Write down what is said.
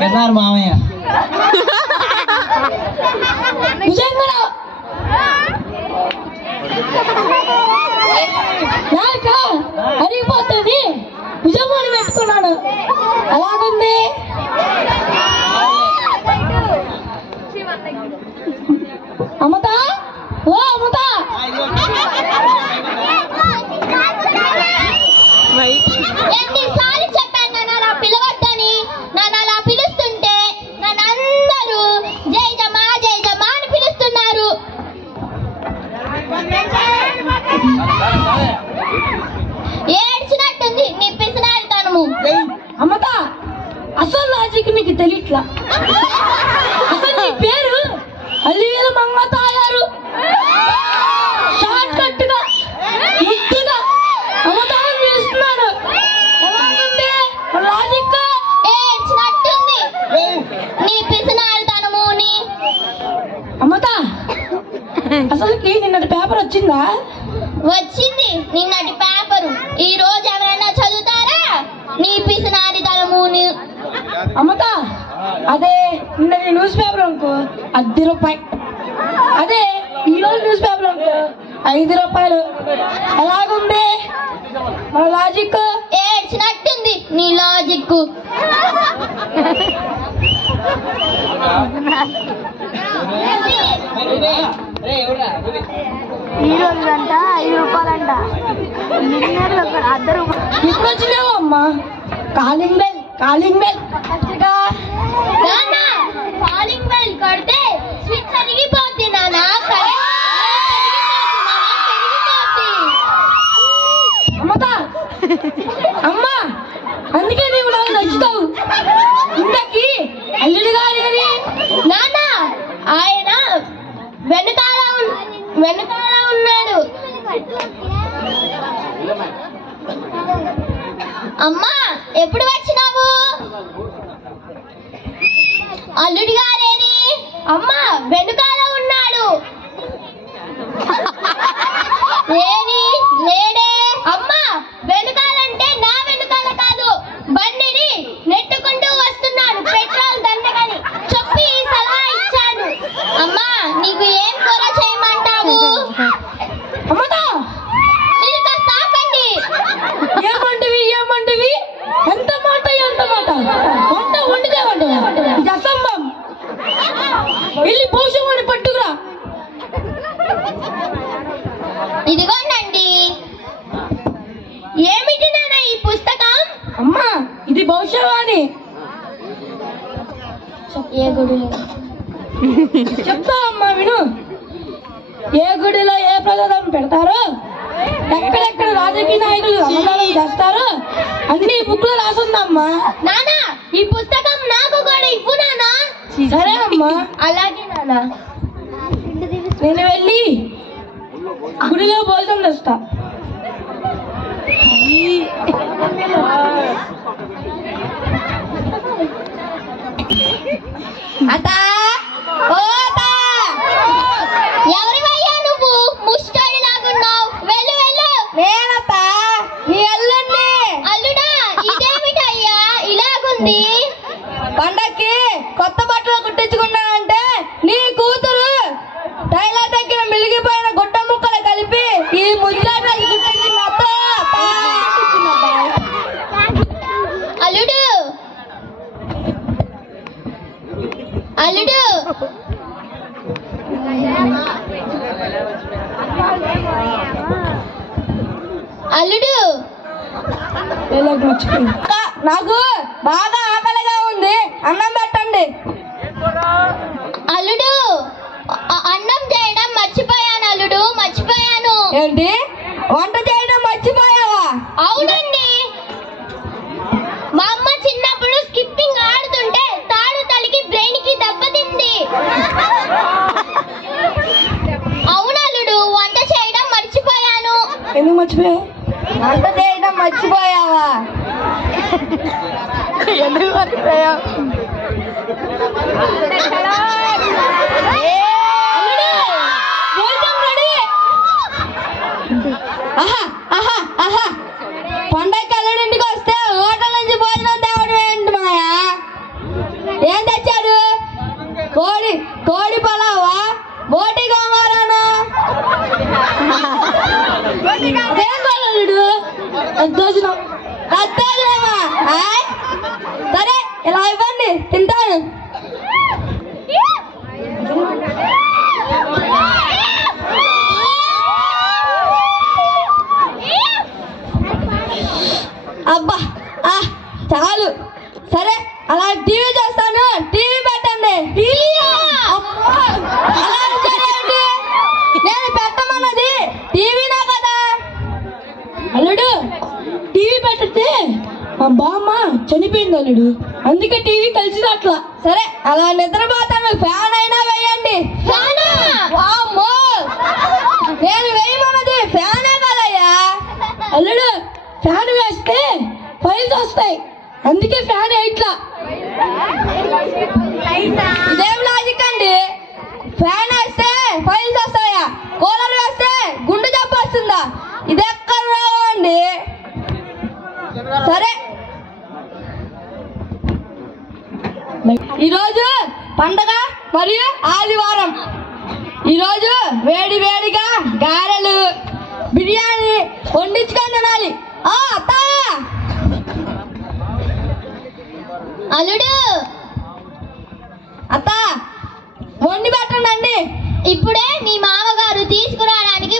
విన్నారు మామయ్య అరిగిపోతుంది నిజమని పెట్టుకున్నాడు అలాగుంది. అమత ఓ అమత ఎన్నిసార్లు చెప్పాను నన్ను అలా పిలవద్దని. నన్ను అలా పిలుస్తుంటే నన్ను అందరూ జై జమా అని పిలుస్తున్నారు. ఏడ్చినట్టుంది నీ పిసినారితనము. అమత అసలు లాజిక్ నీకు తెలియట్లా. అసలు నీ పేరు అల్లివేల మంగత అయ్యారు. షార్ట్ కట్ గా ముద్దుగా అమత అని పిలుస్తున్నాడు. ఎలాగుంది లాజిక్? ఏడ్చినట్టుంది నీ పిసినారితనము. నీ అమత అసలుకి నిన్నటి పేపర్ వచ్చిందా? వచ్చింది నిన్నటి పేపరు. ఈ రోజు ఎవరైనా చదువుతారా? నీ పిసినారితనము. అమత అదే నిన్నటి న్యూస్ పేపర్ అనుకో ₹10. అదే ఈరోజు న్యూస్ పేపర్ అనుకో ₹5. ఎలాగుంది మన లాజిక్? ఏడ్చినట్టుంది నీ లాజిక్. ఈ రోజంట ₹5 నిన్నెళ్ళు ₹1. ఇప్పుడు వచ్చినావు అమ్మా. Calling bell calling bell calling bell కొడితే స్విచ్ అరిగిపోద్ది నాన్న. అమ్మత అమ్మా అందుకే నీవు నాకు నచ్చుతావు. ఇంతకి అల్లుడు గారి నాన్న ఆయన వెనకాల ఉన్నాడు. అమ్మా ఎప్పుడు వచ్చినావు? అల్లుడి గారేని? అమ్మా వెనుకాల ఉన్నాడు. ఏని లేడే? అమ్మా వెనుకాలంటే నా వెనుకాల కాదు, బండిని నెట్టుకుంటూ వస్తున్నాడు పెట్రోల్ దండగని చెప్పి సలహా ఇచ్చాను. అమ్మా నీకు ఏం కూర చేయమంటావు? అమ్మతా మీరు కాస్త ఆపండి. ఏమంటివి ఎంత మాట వంట వండితే ఇది అసంభవం. వెళ్ళి పోషమని పట్టుకురా. ఇదిగోండి. ఏమిటి నాన్న ఈ పుస్తకం? అమ్మా ఇది భవిష్యవాణి. ఏ గుడిలో? చెప్తా అమ్మా విను. ఏ గుడిలో ఏ ప్రసాదం పెడతారో, ఎక్కడెక్కడ రాజకీయ నాయకులు అన్నదానం చేస్తారో అన్ని బుక్ లో రాసుందమ్మా. నానా ఈ పుస్తకం నాకు కూడా ఇవ్వు నానా. సరే అమ్మా. అలాగే నానా. నేను వెళ్ళి గుడిలో భోజనం తెస్తా. అతా ఓ అతా ఎవరివయ్యా నువ్వు? ముష్టోడి లాగున్నావు. వెళ్ళు వెళ్ళు. నేనతా నీ అల్లుడిని. అల్లుడా ఇదేమిటయ్యా ఇలాగుంది? పండక్కి కొత్త బట్టలు కుట్టించుకున్నానంటే నీ కూతురు టైలర్ దగ్గర మిలిగిపోయిన గుడ్డ ముక్కలు కలిపి ఈ ముద్దాటలు కుట్టించింది. అల్లుడు అల్లుడు అల్లుడు నాకు బాగా ఆకలిగా ఉంది, అన్నం పెట్టండి. అల్లుడు అన్నం చేయడం మర్చిపోయాను. అల్లుడు మర్చిపోయాను. ఏంటి వంట చేయడం మర్చిపోయావా? అవునండి. మా అమ్మ చిన్నప్పుడు స్కిప్పింగ్ ఆడుతుంటే తాడు తలికి బ్రెయిన్ కి దెబ్బతింది. అవునల్లుడు వంట చేయడం మర్చిపోయాను. ఎందుకు మర్చిపోయావు? వంట చేయడం మర్చిపోయావా? ఎందుకు మర్చిపోయావు? పండగకి అల్లుడింటికి వస్తే హోటల్ నుంచి భోజనం తేవడం ఏంటి మాయా? ఇలా ఇవ్వండి తింటాను. అబ్బా చాలు. సరే అలా టీవీ చేస్తాను, టీవీ పెట్టండి. నేను పెట్టమన్నది టీవీనా కదా. అల్లుడు టీవీ పెట్టితే మా బామ్మ చనిపోయింది అల్లుడు, అందుకే టీవీ కలిసి అట్లా. సరే అలా నిద్రపోతాను, ఫ్యాన్ అయినా వేయండి. నేను వేయమన్నది ఫ్యానే కదయ్యా. అల్లుడు ఫ్యాన్ వేస్తే ఫైల్స్ వస్తాయి, అందుకే ఫ్యాన్ ఇట్లా. ఇదేం లాజిక్ అండి? ఫ్యాన్ వేస్తే ఫైల్స్ వస్తాయా? కూలర్ వేస్తే గుండె జబ్బు వస్తుందా? ఇది ఎక్కడ రావండి. సరే ఈరోజు పండగ మరియు ఆదివారం. ఈరోజు వేడి వేడిగా గారెలు బిర్యానీ వండించుకొని తినాలి. అత్త అల్లుడు అత్త వండి పెట్టండి. ఇప్పుడే మీ మామగారు తీసుకురావడానికి